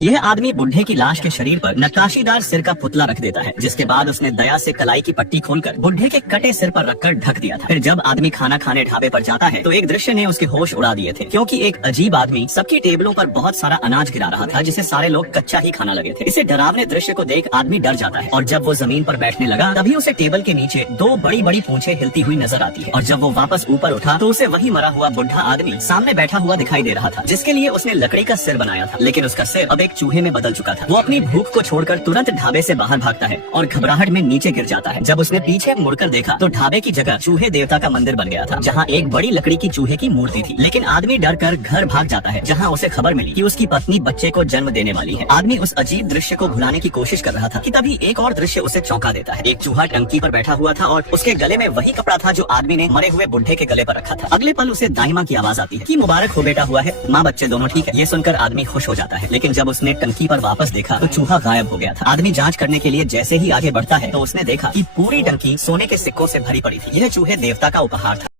यह आदमी बुढ़े की लाश के शरीर पर नक्काशीदार सिर का पुतला रख देता है, जिसके बाद उसने दया से कलाई की पट्टी खोलकर बुढ़े के कटे सिर पर रखकर ढक दिया था। फिर जब आदमी खाना खाने ढाबे पर जाता है तो एक दृश्य ने उसके होश उड़ा दिए थे, क्योंकि एक अजीब आदमी सबकी टेबलों पर बहुत सारा अनाज गिरा रहा था, जिसे सारे लोग कच्चा ही खाना लगे थे। इसे डरावने दृश्य को देख आदमी डर जाता है और जब वो जमीन पर बैठने लगा तभी उसे टेबल के नीचे दो बड़ी बड़ी पूंछें हिलती हुई नजर आती है। और जब वो वापस ऊपर उठा तो उसे वही मरा हुआ बुढ़ा आदमी सामने बैठा हुआ दिखाई दे रहा था, जिसके लिए उसने लकड़ी का सिर बनाया था, लेकिन उसका सिर अब एक चूहे में बदल चुका था। वो अपनी भूख को छोड़कर तुरंत ढाबे से बाहर भागता है और घबराहट में नीचे गिर जाता है। जब उसने पीछे मुड़कर देखा तो ढाबे की जगह चूहे देवता का मंदिर बन गया था, जहाँ एक बड़ी लकड़ी की चूहे की मूर्ति थी। लेकिन आदमी डर कर घर भाग जाता है, जहाँ उसे खबर मिली कि उसकी पत्नी बच्चे को जन्म देने वाली है। आदमी उस अजीब दृश्य को भुलाने की कोशिश कर रहा था कि तभी एक और दृश्य उसे चौंका देता है। एक चूहा टंकी पर बैठा हुआ था और उसके गले में वही कपड़ा था जो आदमी ने मरे हुए बुढ़े के गले पर रखा था। अगले पल उसे दाई माँ की आवाज आती है कि मुबारक हो बेटा, हुआ है, माँ बच्चे दोनों ठीक है। ये सुनकर आदमी खुश हो जाता है, लेकिन जब उसने टंकी पर वापस देखा तो चूहा गायब हो गया था। आदमी जांच करने के लिए जैसे ही आगे बढ़ता है तो उसने देखा कि पूरी टंकी सोने के सिक्कों से भरी पड़ी थी। यह चूहे देवता का उपहार था।